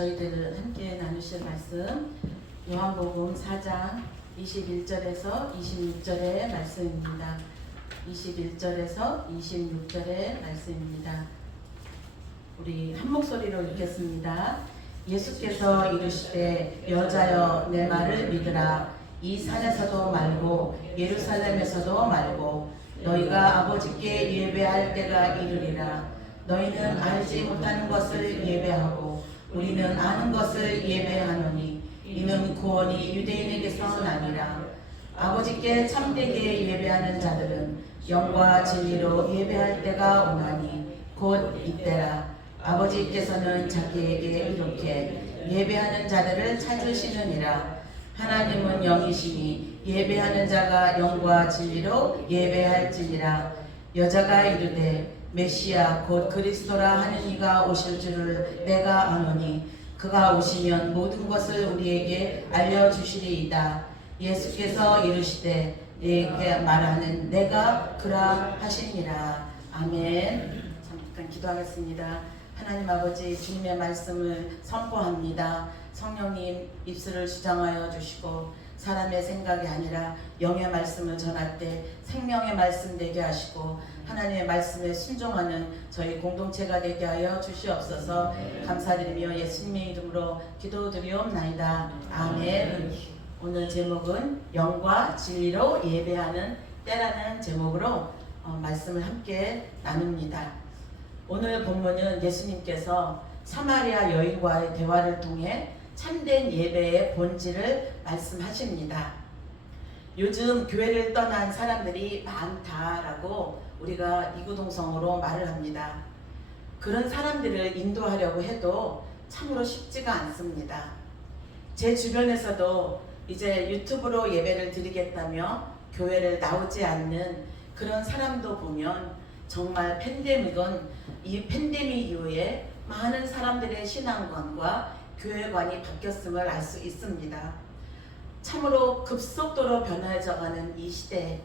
저희들을 함께 나누실 말씀 요한복음 4장 21절에서 26절의 말씀입니다. 21절에서 26절의 말씀입니다. 우리 한 목소리로 읽겠습니다. 예수께서 이르시되 여자여 내 말을 믿으라. 이 산에서도 말고 예루살렘에서도 말고 너희가 아버지께 예배할 때가 이르리라. 너희는 알지 못하는 것을 예배하고 우리는 아는 것을 예배하노니 이는 구원이 유대인에게서 나니라. 아버지께 참되게 예배하는 자들은 영과 진리로 예배할 때가 오나니 곧 이때라. 아버지께서는 자기에게 이렇게 예배하는 자들을 찾으시느니라. 하나님은 영이시니 예배하는 자가 영과 진리로 예배할지니라. 여자가 이르되 메시아 곧 그리스도라 하는 이가 오실 줄을 내가 아노니 그가 오시면 모든 것을 우리에게 알려주시리이다. 예수께서 이르시되 내게 말하는 내가 그라 하시니라. 아멘. 잠깐 기도하겠습니다. 하나님 아버지, 주님의 말씀을 선포합니다. 성령님 입술을 주장하여 주시고 사람의 생각이 아니라 영의 말씀을 전할 때 생명의 말씀 되게 하시고 하나님의 말씀에 순종하는 저희 공동체가 되게 하여 주시옵소서. 감사드리며 예수님의 이름으로 기도드리옵나이다. 아멘. 오늘 제목은 영과 진리로 예배하는 때라는 제목으로 말씀을 함께 나눕니다. 오늘 본문은 예수님께서 사마리아 여인과의 대화를 통해 참된 예배의 본질을 말씀하십니다. 요즘 교회를 떠난 사람들이 많다라고 우리가 이구동성으로 말을 합니다. 그런 사람들을 인도하려고 해도 참으로 쉽지가 않습니다. 제 주변에서도 이제 유튜브로 예배를 드리겠다며 교회를 나오지 않는 그런 사람도 보면 정말 이 팬데믹 이후에 많은 사람들의 신앙관과 교회관이 바뀌었음을 알 수 있습니다. 참으로 급속도로 변화해져가는 이 시대에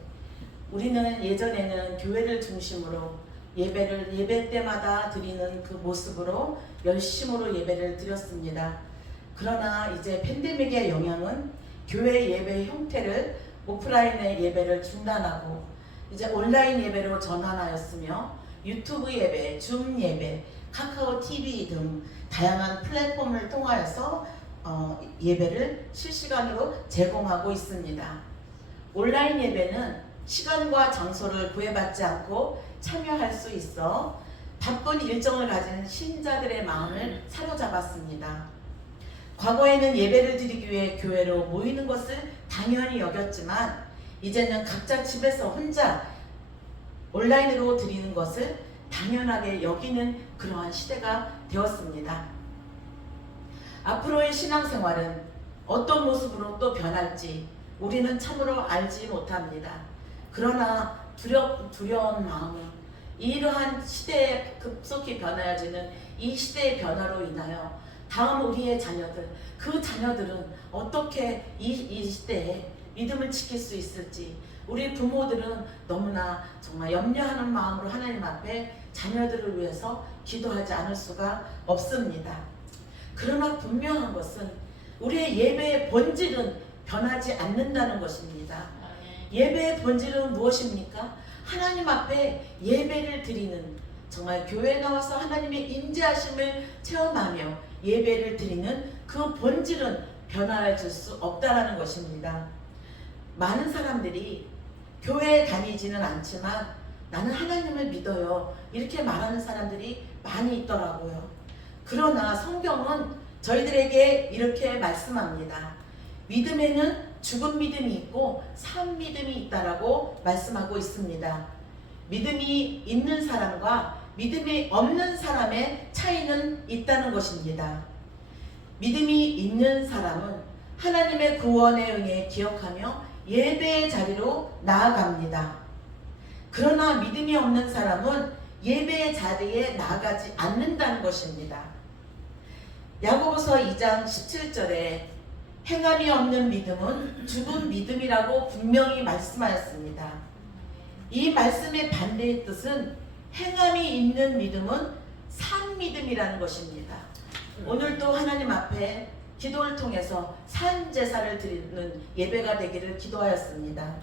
우리는 예전에는 교회를 중심으로 예배 때마다 드리는 그 모습으로 열심으로 예배를 드렸습니다. 그러나 이제 팬데믹의 영향은 교회 예배 형태를 오프라인의 예배를 중단하고 이제 온라인 예배로 전환하였으며 유튜브 예배, 줌 예배, 카카오 TV 등 다양한 플랫폼을 통하여서 예배를 실시간으로 제공하고 있습니다. 온라인 예배는 시간과 장소를 구애받지 않고 참여할 수 있어 바쁜 일정을 가진 신자들의 마음을 사로잡았습니다. 과거에는 예배를 드리기 위해 교회로 모이는 것을 당연히 여겼지만 이제는 각자 집에서 혼자 온라인으로 드리는 것을 당연하게 여기는 그러한 시대가 되었습니다. 앞으로의 신앙생활은 어떤 모습으로 또 변할지 우리는 참으로 알지 못합니다. 그러나 두려운 마음은 이러한 시대에 급속히 변화해지는 이 시대의 변화로 인하여 다음 우리의 자녀들, 그 자녀들은 어떻게 이 시대에 믿음을 지킬 수 있을지 우리 부모들은 너무나 정말 염려하는 마음으로 하나님 앞에 자녀들을 위해서 기도하지 않을 수가 없습니다. 그러나 분명한 것은 우리의 예배의 본질은 변하지 않는다는 것입니다. 예배의 본질은 무엇입니까? 하나님 앞에 예배를 드리는, 정말 교회에 나와서 하나님의 임재하심을 체험하며 예배를 드리는 그 본질은 변화해질 수 없다는 것입니다. 많은 사람들이 교회에 다니지는 않지만 나는 하나님을 믿어요, 이렇게 말하는 사람들이 많이 있더라고요. 그러나 성경은 저희들에게 이렇게 말씀합니다. 믿음에는 죽은 믿음이 있고 산 믿음이 있다라고 말씀하고 있습니다. 믿음이 있는 사람과 믿음이 없는 사람의 차이는 있다는 것입니다. 믿음이 있는 사람은 하나님의 구원에 응해 기억하며 예배의 자리로 나아갑니다. 그러나 믿음이 없는 사람은 예배의 자리에 나아가지 않는다는 것입니다. 야고보서 2장 17절에 행함이 없는 믿음은 죽은 믿음이라고 분명히 말씀하였습니다. 이 말씀의 반대의 뜻은 행함이 있는 믿음은 산 믿음이라는 것입니다. 오늘도 하나님 앞에 기도를 통해서 산 제사를 드리는 예배가 되기를 기도하였습니다.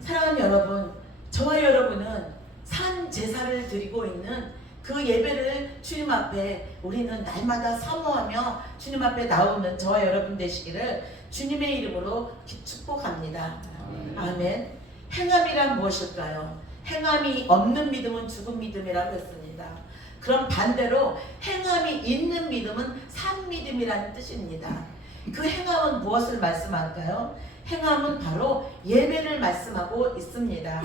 사랑하는 여러분, 저와 여러분은 산 제사를 드리고 있는 그 예배를 주님 앞에 우리는 날마다 사모하며 주님 앞에 나오는 저와 여러분 되시기를 주님의 이름으로 축복합니다. 아멘. 행함이란 무엇일까요? 행함이 없는 믿음은 죽은 믿음이라고 했습니다. 그럼 반대로 행함이 있는 믿음은 산 믿음이라는 뜻입니다. 그 행함은 무엇을 말씀할까요? 행함은 바로 예배를 말씀하고 있습니다.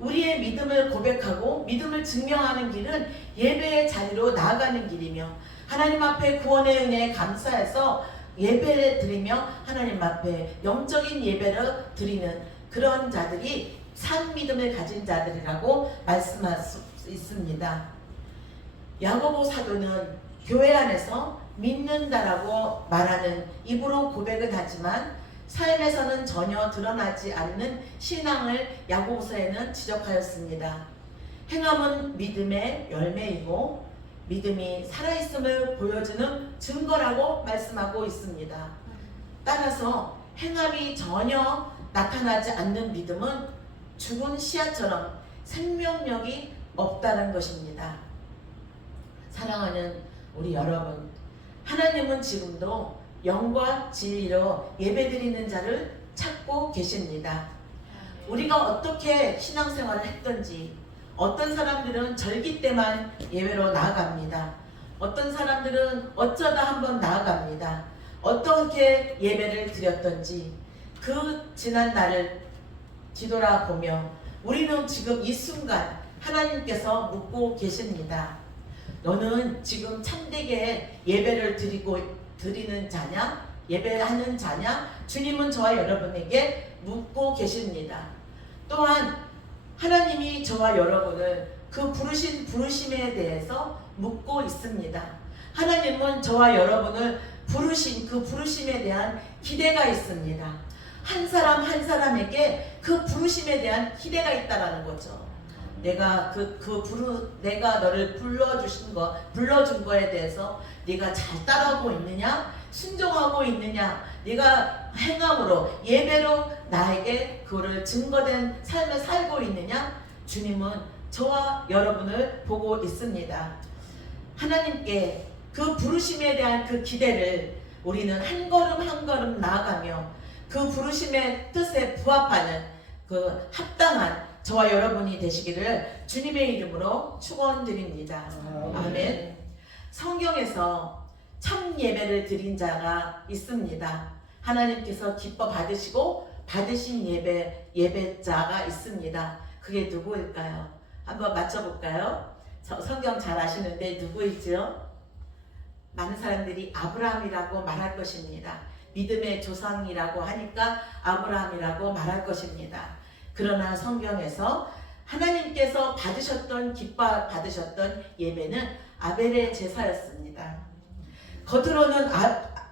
우리의 믿음을 고백하고 믿음을 증명하는 길은 예배의 자리로 나아가는 길이며 하나님 앞에 구원의 은혜에 감사해서 예배를 드리며 하나님 앞에 영적인 예배를 드리는 그런 자들이 산 믿음을 가진 자들이라고 말씀할 수 있습니다. 야고보 사도는 교회 안에서 믿는다라고 말하는 입으로 고백은 하지만 삶에서는 전혀 드러나지 않는 신앙을 야고보서에는 지적하였습니다. 행함은 믿음의 열매이고 믿음이 살아있음을 보여주는 증거라고 말씀하고 있습니다. 따라서 행함이 전혀 나타나지 않는 믿음은 죽은 씨앗처럼 생명력이 없다는 것입니다. 사랑하는 우리 여러분, 하나님은 지금도 영과 진리로 예배드리는 자를 찾고 계십니다. 우리가 어떻게 신앙생활을 했던지, 어떤 사람들은 절기 때만 예배로 나아갑니다. 어떤 사람들은 어쩌다 한번 나아갑니다. 어떻게 예배를 드렸던지 그 지난 날을 뒤돌아보며 우리는 지금 이 순간 하나님께서 묻고 계십니다. 너는 지금 참되게 예배를 드리는 자냐? 예배하는 자냐? 주님은 저와 여러분에게 묻고 계십니다. 또한 하나님이 저와 여러분을 그 부르신 부르심에 대해서 묻고 있습니다. 하나님은 저와 여러분을 부르신 그 부르심에 대한 기대가 있습니다. 한 사람 한 사람에게 그 부르심에 대한 기대가 있다라는 거죠. 내가 내가 너를 불러준 거에 대해서 네가 잘 따라하고 있느냐? 순종하고 있느냐? 네가 행함으로 예배로 나에게 그를 증거된 삶을 살고 있느냐? 주님은 저와 여러분을 보고 있습니다. 하나님께 그 부르심에 대한 그 기대를 우리는 한 걸음 한 걸음 나아가며 그 부르심의 뜻에 부합하는 그 합당한 저와 여러분이 되시기를 주님의 이름으로 축원드립니다. 아멘. 성경에서 참 예배를 드린 자가 있습니다. 하나님께서 기뻐 받으시고 받으신 예배자가 있습니다. 그게 누구일까요? 한번 맞춰볼까요? 성경 잘 아시는데 누구이죠? 많은 사람들이 아브라함이라고 말할 것입니다. 믿음의 조상이라고 하니까 아브라함이라고 말할 것입니다. 그러나 성경에서 하나님께서 기뻐 받으셨던 예배는 아벨의 제사였습니다. 겉으로는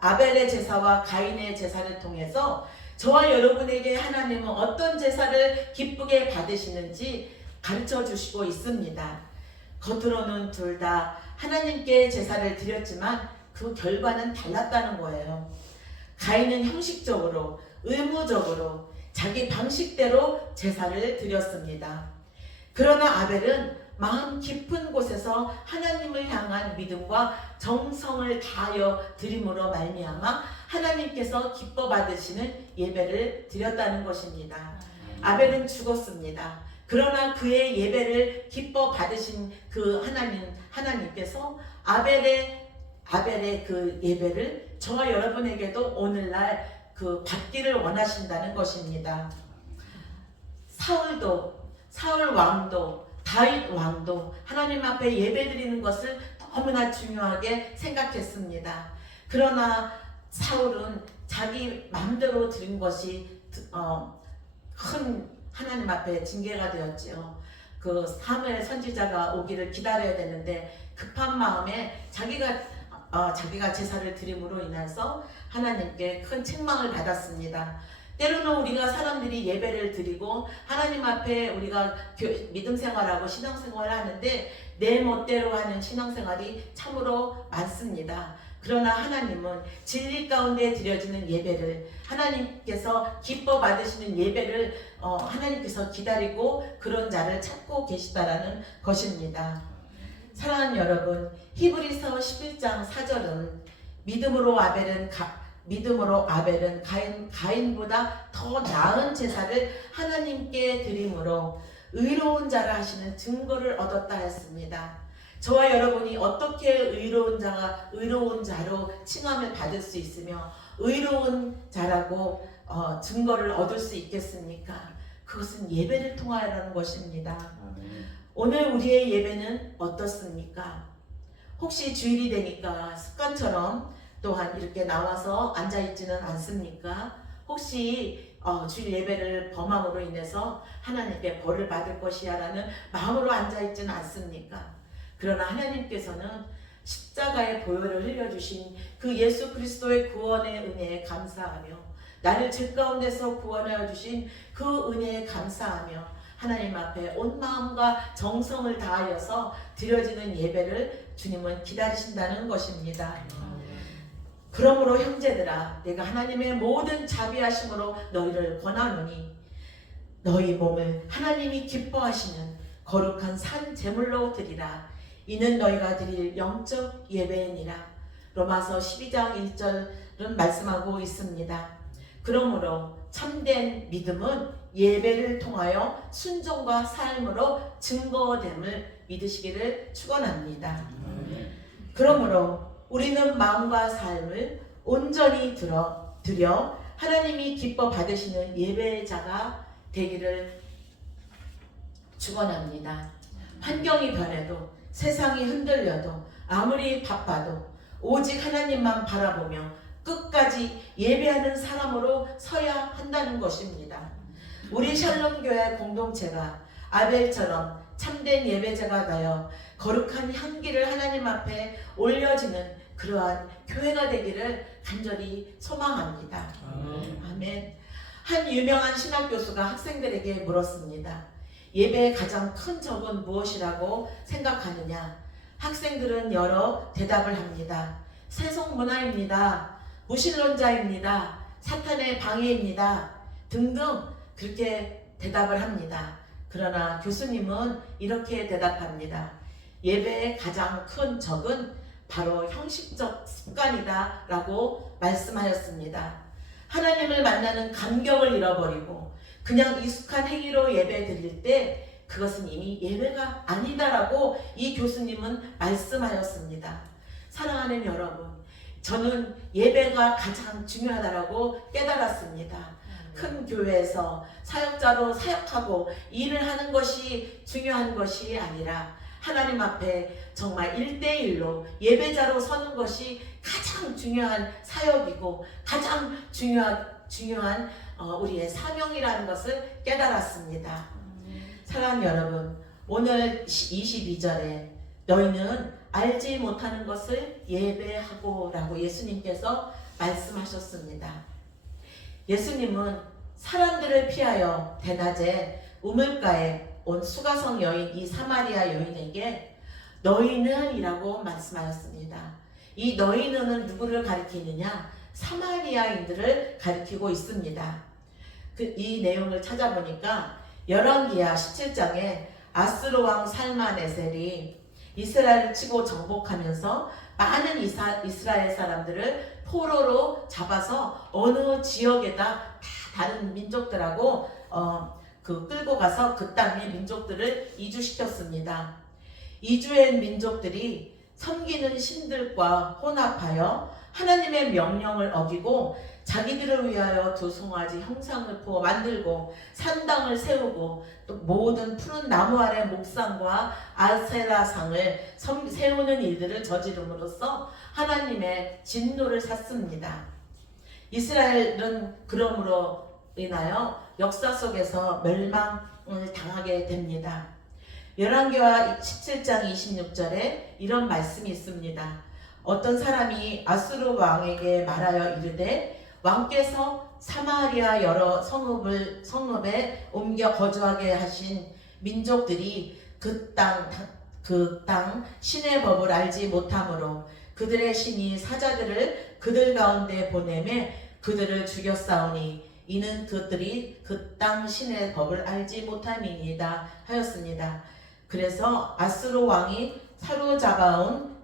아벨의 제사와 가인의 제사를 통해서 저와 여러분에게 하나님은 어떤 제사를 기쁘게 받으시는지 가르쳐 주시고 있습니다. 겉으로는 둘 다 하나님께 제사를 드렸지만 그 결과는 달랐다는 거예요. 가인은 형식적으로, 의무적으로 자기 방식대로 제사를 드렸습니다. 그러나 아벨은 마음 깊은 곳에서 하나님을 향한 믿음과 정성을 다하여 드림으로 말미암아 하나님께서 기뻐 받으시는 예배를 드렸다는 것입니다. 아벨은 죽었습니다. 그러나 그의 예배를 기뻐 받으신 그 하나님께서 아벨의 그 예배를 저와 여러분에게도 오늘날 그 받기를 원하신다는 것입니다. 사울 왕도 다윗 왕도 하나님 앞에 예배드리는 것을 너무나 중요하게 생각했습니다. 그러나 사울은 자기 마음대로 드린 것이 큰 하나님 앞에 징계가 되었지요. 그 사무엘 선지자가 오기를 기다려야 되는데 급한 마음에 자기가 제사를 드림으로 인해서 하나님께 큰 책망을 받았습니다. 때로는 우리가 사람들이 예배를 드리고 하나님 앞에 우리가 믿음 생활하고 신앙생활을 하는데 내 멋대로 하는 신앙생활이 참으로 많습니다. 그러나 하나님은 진리 가운데 드려지는 예배를, 하나님께서 기뻐 받으시는 예배를 하나님께서 기다리고 그런 자를 찾고 계시다라는 것입니다. 사랑하는 여러분, 히브리서 11장 4절은 믿음으로 아벨은 가인보다 더 나은 제사를 하나님께 드림으로 의로운 자라 하시는 증거를 얻었다 했습니다. 저와 여러분이 어떻게 의로운 자로 칭함을 받을 수 있으며 의로운 자라고 증거를 얻을 수 있겠습니까? 그것은 예배를 통하여라는 것입니다. 오늘 우리의 예배는 어떻습니까? 혹시 주일이 되니까 습관처럼 또한 이렇게 나와서 앉아있지는 않습니까? 혹시 주일 예배를 범함으로 인해서 하나님께 벌을 받을 것이야 라는 마음으로 앉아있지는 않습니까? 그러나 하나님께서는 십자가의 보혈을 흘려주신 그 예수 그리스도의 구원의 은혜에 감사하며 나를 죄 가운데서 구원하여 주신 그 은혜에 감사하며 하나님 앞에 온 마음과 정성을 다하여서 드려지는 예배를 주님은 기다리신다는 것입니다. 그러므로 형제들아, 내가 하나님의 모든 자비하심으로 너희를 권하노니 너희 몸을 하나님이 기뻐하시는 거룩한 산 제물로 드리라. 이는 너희가 드릴 영적 예배이니라. 로마서 12장 1절은 말씀하고 있습니다. 그러므로 참된 믿음은 예배를 통하여 순종과 삶으로 증거됨을 믿으시기를 축원합니다. 그러므로 우리는 마음과 삶을 온전히 드려 하나님이 기뻐 받으시는 예배자가 되기를 축원합니다. 환경이 변해도 세상이 흔들려도 아무리 바빠도 오직 하나님만 바라보며 끝까지 예배하는 사람으로 서야 한다는 것입니다. 우리 샬롬교회 공동체가 아벨처럼 참된 예배자가 되어 거룩한 향기를 하나님 앞에 올려지는 그러한 교회가 되기를 간절히 소망합니다. 아멘. 한 유명한 신학교수가 학생들에게 물었습니다. 예배의 가장 큰 적은 무엇이라고 생각하느냐? 학생들은 여러 대답을 합니다. 세속문화입니다. 무신론자입니다. 사탄의 방해입니다. 등등 그렇게 대답을 합니다. 그러나 교수님은 이렇게 대답합니다. 예배의 가장 큰 적은 바로 형식적 습관이다 라고 말씀하였습니다. 하나님을 만나는 감격을 잃어버리고 그냥 익숙한 행위로 예배 드릴 때 그것은 이미 예배가 아니다라고 이 교수님은 말씀하였습니다. 사랑하는 여러분, 저는 예배가 가장 중요하다라고 깨달았습니다. 큰 교회에서 사역자로 사역하고 일을 하는 것이 중요한 것이 아니라 하나님 앞에 정말 1대1로 예배자로 서는 것이 가장 중요한 사역이고 가장 중요한 우리의 사명이라는 것을 깨달았습니다. 사랑하는 여러분, 오늘 22절에 너희는 알지 못하는 것을 예배하고 라고 예수님께서 말씀하셨습니다. 예수님은 사람들을 피하여 대낮에 우물가에 온 수가성 여인 이 사마리아 여인에게 너희는 이라고 말씀하였습니다. 이 너희는 누구를 가리키느냐? 사마리아인들을 가리키고 있습니다. 이 내용을 찾아보니까 열왕기하 17장에 아스루 왕 살만에셀이 이스라엘을 치고 정복하면서 많은 이스라엘 사람들을 포로로 잡아서 어느 지역에다 다 다른 민족들하고 끌고 가서 그 땅의 민족들을 이주시켰습니다. 이주한 민족들이 섬기는 신들과 혼합하여 하나님의 명령을 어기고 자기들을 위하여 두 송아지 형상을 만들고 산당을 세우고 또 모든 푸른 나무 아래 목상과 아세라상을 세우는 일들을 저지름으로써 하나님의 진노를 샀습니다. 이스라엘은 그러므로 인하여 역사 속에서 멸망을 당하게 됩니다. 열왕기하 17장 26절에 이런 말씀이 있습니다. 어떤 사람이 아수르 왕에게 말하여 이르되 왕께서 사마리아 여러 성읍에 옮겨 거주하게 하신 민족들이 그 땅 신의 법을 알지 못하므로 그들의 신이 사자들을 그들 가운데 보내매 그들을 죽였사오니 이는 그들이 그 땅 신의 법을 알지 못함이니이다 하였습니다. 그래서 아수르 왕이 사로잡아온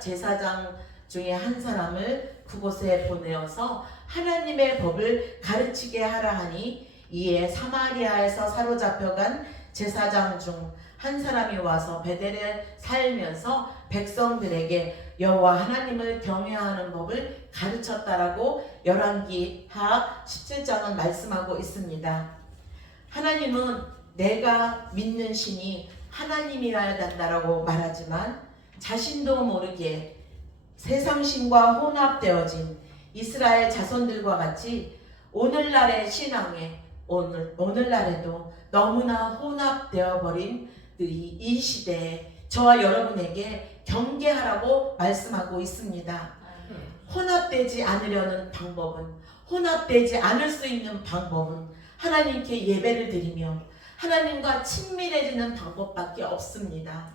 제사장 중에 한 사람을 그곳에 보내어서 하나님의 법을 가르치게 하라 하니 이에 사마리아에서 사로잡혀간 제사장 중 한 사람이 와서 베델에 살면서 백성들에게 여호와 하나님을 경외하는 법을 가르쳤다라고 열왕기하 17장은 말씀하고 있습니다. 하나님은 내가 믿는 신이 하나님이라야 된다라고 말하지만 자신도 모르게 세상 신과 혼합되어진 이스라엘 자손들과 같이 오늘날의 신앙에 오늘날에도 너무나 혼합되어 버린 이 시대에 저와 여러분에게 경계하라고 말씀하고 있습니다. 혼합되지 않으려는 방법은, 혼합되지 않을 수 있는 방법은 하나님께 예배를 드리며 하나님과 친밀해지는 방법밖에 없습니다.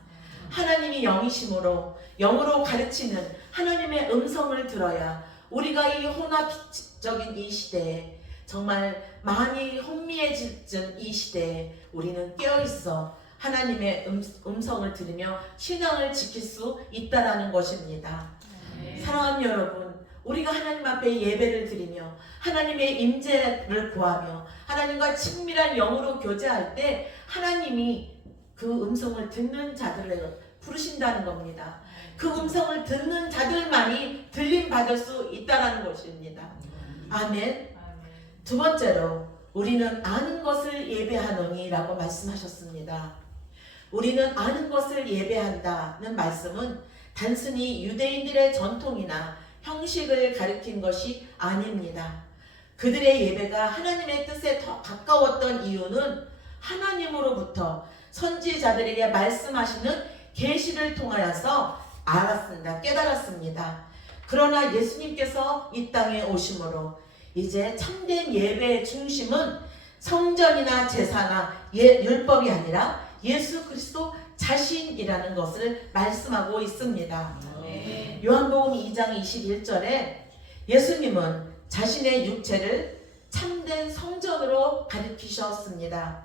하나님이 영이심으로 영으로 가르치는 하나님의 음성을 들어야 우리가 이 혼합적인 이 시대에 정말 많이 혼미해진 이 시대에 우리는 깨어있어 하나님의 음성을 들으며 신앙을 지킬 수 있다라는 것입니다. 사랑하는 여러분, 우리가 하나님 앞에 예배를 드리며 하나님의 임재를 구하며 하나님과 친밀한 영으로 교제할 때 하나님이 그 음성을 듣는 자들을 부르신다는 겁니다. 그 음성을 듣는 자들만이 들림 받을 수 있다는 것입니다. 아멘. 두 번째로 우리는 아는 것을 예배하노니 라고 말씀하셨습니다. 우리는 아는 것을 예배한다는 말씀은 단순히 유대인들의 전통이나 형식을 가리킨 것이 아닙니다. 그들의 예배가 하나님의 뜻에 더 가까웠던 이유는 하나님으로부터 선지자들에게 말씀하시는 계시를 통하여서 알았습니다. 깨달았습니다. 그러나 예수님께서 이 땅에 오심으로 이제 참된 예배의 중심은 성전이나 제사나 율법이 아니라 예수 그리스도 자신이라는 것을 말씀하고 있습니다. 요한복음 2장 21절에 예수님은 자신의 육체를 참된 성전으로 가리키셨습니다.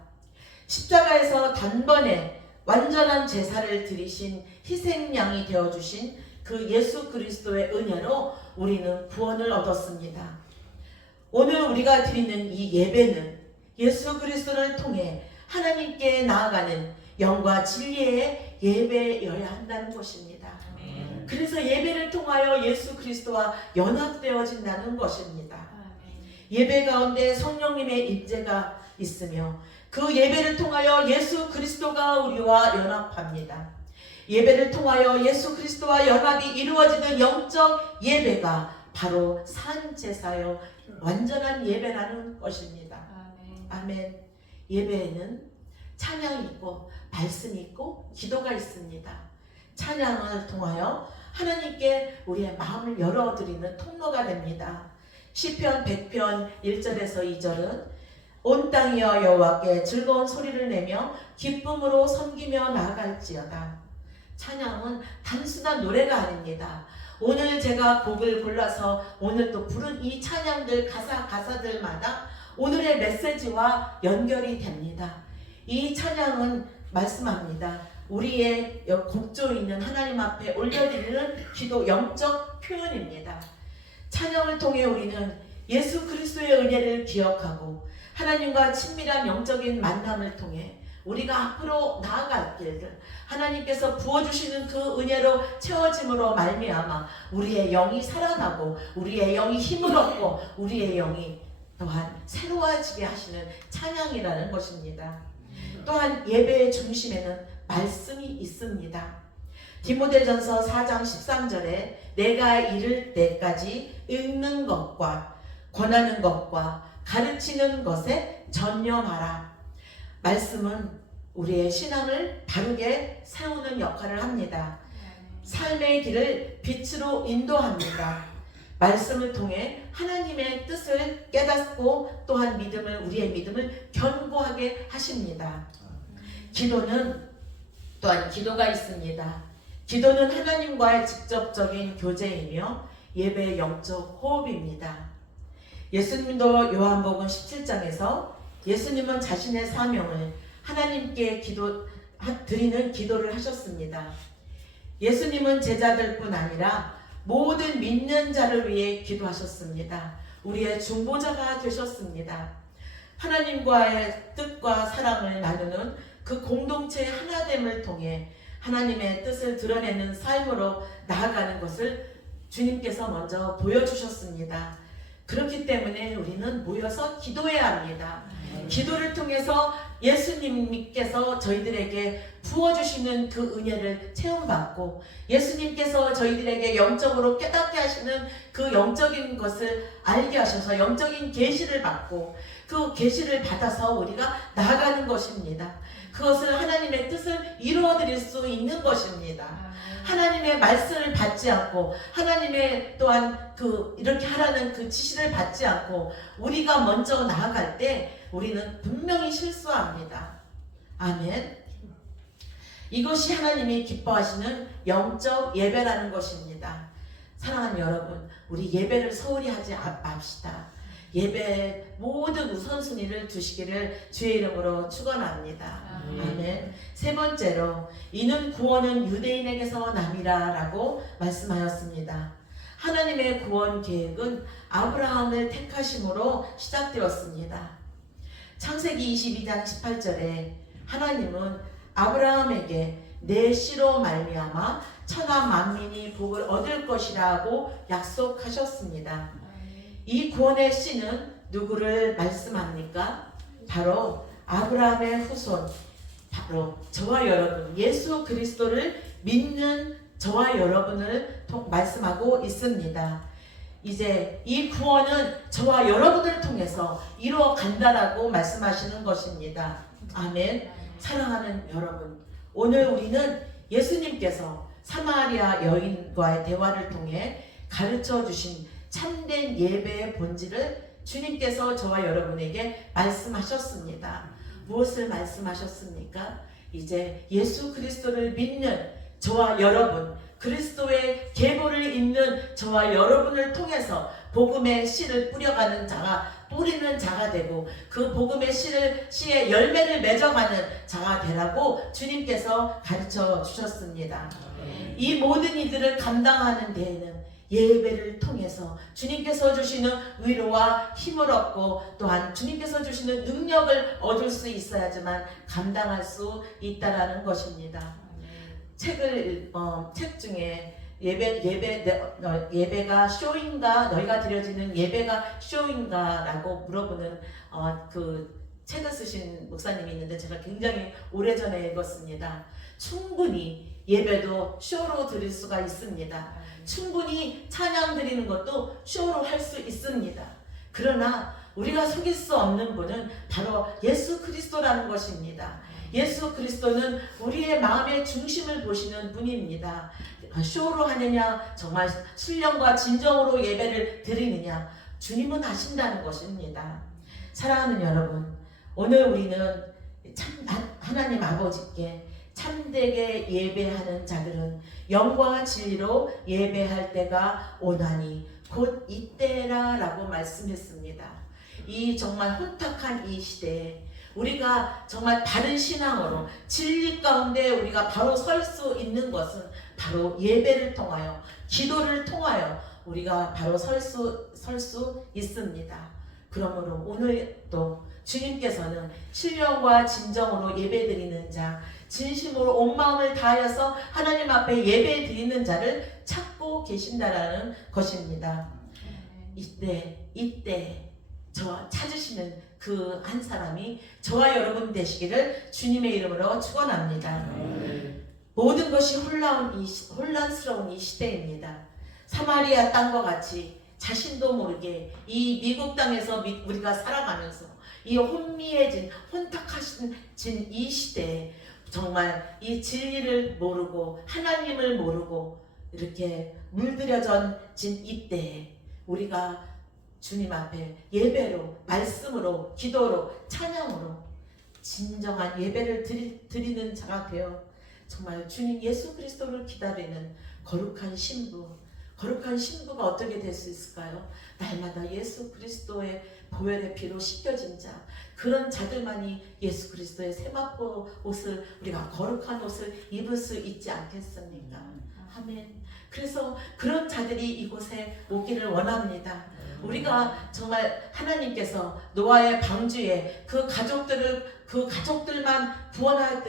십자가에서 단번에 완전한 제사를 드리신 희생양이 되어주신 그 예수 그리스도의 은혜로 우리는 구원을 얻었습니다. 오늘 우리가 드리는 이 예배는 예수 그리스도를 통해 하나님께 나아가는 영과 진리의 예배여야 한다는 것입니다. 그래서 예배를 통하여 예수 그리스도와 연합되어진다는 것입니다. 예배 가운데 성령님의 임재가 있으며 그 예배를 통하여 예수 그리스도가 우리와 연합합니다. 예배를 통하여 예수 그리스도와 연합이 이루어지는 영적 예배가 바로 산제사요 완전한 예배라는 것입니다. 아멘. 예배에는 찬양이 있고 말씀이 있고 기도가 있습니다. 찬양을 통하여 하나님께 우리의 마음을 열어드리는 통로가 됩니다. 시편 100편 1절에서 2절은 온 땅이여 여호와께 즐거운 소리를 내며 기쁨으로 섬기며 나아갈지어다. 찬양은 단순한 노래가 아닙니다. 오늘 제가 곡을 골라서 오늘 또 부른 이 찬양들 가사들마다 오늘의 메시지와 연결이 됩니다. 이 찬양은 말씀합니다. 우리의 곡조 있는 하나님 앞에 올려드리는 기도 영적 표현입니다. 찬양을 통해 우리는 예수 그리스도의 은혜를 기억하고 하나님과 친밀한 영적인 만남을 통해 우리가 앞으로 나아갈 길들 하나님께서 부어주시는 그 은혜로 채워짐으로 말미암아 우리의 영이 살아나고 우리의 영이 힘을 얻고 우리의 영이 또한 새로워지게 하시는 찬양이라는 것입니다. 또한 예배의 중심에는 말씀이 있습니다. 디모데전서 4장 13절에 내가 이를 때까지 읽는 것과 권하는 것과 가르치는 것에 전념하라. 말씀은 우리의 신앙을 바르게 세우는 역할을 합니다. 삶의 길을 빛으로 인도합니다. 말씀을 통해 하나님의 뜻을 깨닫고 또한 우리의 믿음을 견고하게 하십니다. 기도는 또한 기도가 있습니다. 기도는 하나님과의 직접적인 교제이며 예배의 영적 호흡입니다. 예수님도 요한복음 17장에서 예수님은 자신의 사명을 하나님께 드리는 기도를 하셨습니다. 예수님은 제자들뿐 아니라 모든 믿는 자를 위해 기도하셨습니다. 우리의 중보자가 되셨습니다. 하나님과의 뜻과 사랑을 나누는 그 공동체의 하나됨을 통해 하나님의 뜻을 드러내는 삶으로 나아가는 것을 주님께서 먼저 보여주셨습니다. 그렇기 때문에 우리는 모여서 기도해야 합니다. 기도를 통해서 예수님께서 저희들에게 부어주시는 그 은혜를 체험받고 예수님께서 저희들에게 영적으로 깨닫게 하시는 그 영적인 것을 알게 하셔서 영적인 계시를 받고 그 계시를 받아서 우리가 나아가는 것입니다. 그것을 하나님의 뜻을 이루어드릴 수 있는 것입니다. 하나님의 말씀을 받지 않고 하나님의 또한 이렇게 하라는 그 지시를 받지 않고 우리가 먼저 나아갈 때 우리는 분명히 실수합니다. 아멘. 이것이 하나님이 기뻐하시는 영적 예배라는 것입니다. 사랑하는 여러분, 우리 예배를 소홀히 하지 맙시다. 예배의 모든 우선순위를 두시기를 주의 이름으로 축원합니다. 아멘. 세 번째로 이는 구원은 유대인에게서 남이라 라고 말씀하였습니다. 하나님의 구원 계획은 아브라함을 택하심으로 시작되었습니다. 창세기 22장 18절에 하나님은 아브라함에게 내 씨로 말미암아 천하 만민이 복을 얻을 것이라고 약속하셨습니다. 이 구원의 씨는 누구를 말씀합니까? 바로 아브라함의 후손, 바로 저와 여러분, 예수 그리스도를 믿는 저와 여러분을 말씀하고 있습니다. 이제 이 구원은 저와 여러분을 통해서 이루어 간다라고 말씀하시는 것입니다. 아멘. 사랑하는 여러분, 오늘 우리는 예수님께서 사마리아 여인과의 대화를 통해 가르쳐 주신 참된 예배의 본질을 주님께서 저와 여러분에게 말씀하셨습니다. 무엇을 말씀하셨습니까? 이제 예수 그리스도를 믿는 저와 여러분, 그리스도의 계보를 잇는 저와 여러분을 통해서 복음의 씨를 뿌려가는 자가 뿌리는 자가 되고 그 복음의 씨의 열매를 맺어가는 자가 되라고 주님께서 가르쳐 주셨습니다. 이 모든 이들을 감당하는 데에는 예배를 통해서 주님께서 주시는 위로와 힘을 얻고 또한 주님께서 주시는 능력을 얻을 수 있어야지만 감당할 수 있다라는 것입니다. 책 중에 예배가 쇼인가 너희가 드려지는 예배가 쇼인가 라고 물어보는 그 책을 쓰신 목사님이 있는데 제가 굉장히 오래전에 읽었습니다. 충분히 예배도 쇼로 드릴 수가 있습니다. 충분히 찬양 드리는 것도 쇼로 할 수 있습니다. 그러나 우리가 속일 수 없는 분은 바로 예수 그리스도라는 것입니다. 예수 그리스도는 우리의 마음의 중심을 보시는 분입니다. 쇼로 하느냐 정말 신령과 진정으로 예배를 드리느냐 주님은 아신다는 것입니다. 사랑하는 여러분, 오늘 우리는 하나님 아버지께 참되게 예배하는 자들은 영과 진리로 예배할 때가 오나니 곧 이때라 라고 말씀했습니다. 이 정말 혼탁한 이 시대에 우리가 정말 바른 신앙으로 진리 가운데 우리가 바로 설 수 있는 것은 바로 예배를 통하여 기도를 통하여 우리가 바로 설 수 있습니다. 그러므로 오늘도 주님께서는 신령과 진정으로 예배드리는 자, 진심으로 온 마음을 다하여서 하나님 앞에 예배드리는 자를 찾고 계신다라는 것입니다. 이때 저와 찾으시는 그 한 사람이 저와 여러분 되시기를 주님의 이름으로 축원합니다. 모든 것이 혼란스러운 이 시대입니다. 사마리아 땅과 같이 자신도 모르게 이 미국 땅에서 우리가 살아가면서 이 혼미해진 혼탁하신 이 시대에 정말 이 진리를 모르고 하나님을 모르고 이렇게 물들여진 이때에 우리가 주님 앞에 예배로, 말씀으로, 기도로, 찬양으로 진정한 예배를 드리는 자가 되어 정말 주님 예수 그리스도를 기다리는 거룩한 신부가 어떻게 될 수 있을까요? 날마다 예수 그리스도의 보혈의 피로 씻겨진 자, 그런 자들만이 예수 그리스도의 세마포 옷을, 우리가 거룩한 옷을 입을 수 있지 않겠습니까? 아멘. 그래서 그런 자들이 이곳에 오기를 원합니다. 우리가 정말 하나님께서 노아의 방주에 그 가족들만 구원할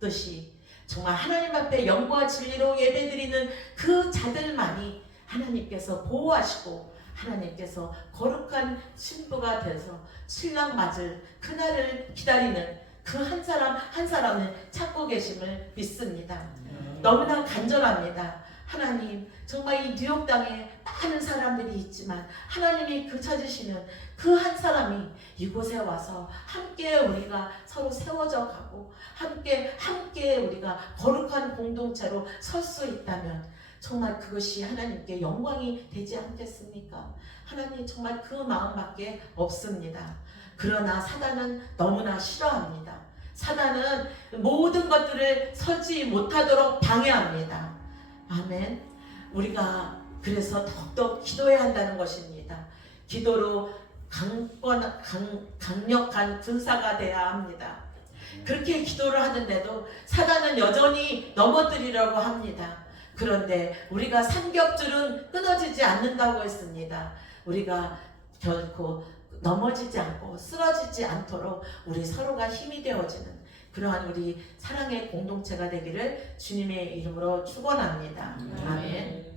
듯이 정말 하나님 앞에 영과 진리로 예배드리는 그 자들만이 하나님께서 보호하시고 하나님께서 거룩한 신부가 돼서 신랑 맞을 그날을 기다리는 그 한 사람 한 사람을 찾고 계심을 믿습니다. 너무나 간절합니다. 하나님, 정말 이 뉴욕 땅에 많은 사람들이 있지만 하나님이 그 찾으시는 그 한 사람이 이곳에 와서 함께 우리가 서로 세워져 가고 함께 우리가 거룩한 공동체로 설 수 있다면 정말 그것이 하나님께 영광이 되지 않겠습니까? 하나님, 정말 그 마음밖에 없습니다. 그러나 사단은 너무나 싫어합니다. 사단은 모든 것들을 서지 못하도록 방해합니다. 아멘. 우리가 그래서 더욱더 기도해야 한다는 것입니다. 기도로 강력한 군사가 되어야 합니다. 그렇게 기도를 하는데도 사단은 여전히 넘어뜨리려고 합니다. 그런데 우리가 삼겹줄은 끊어지지 않는다고 했습니다. 우리가 결코 넘어지지 않고 쓰러지지 않도록 우리 서로가 힘이 되어지는 그러한 우리 사랑의 공동체가 되기를 주님의 이름으로 축원합니다. 아멘.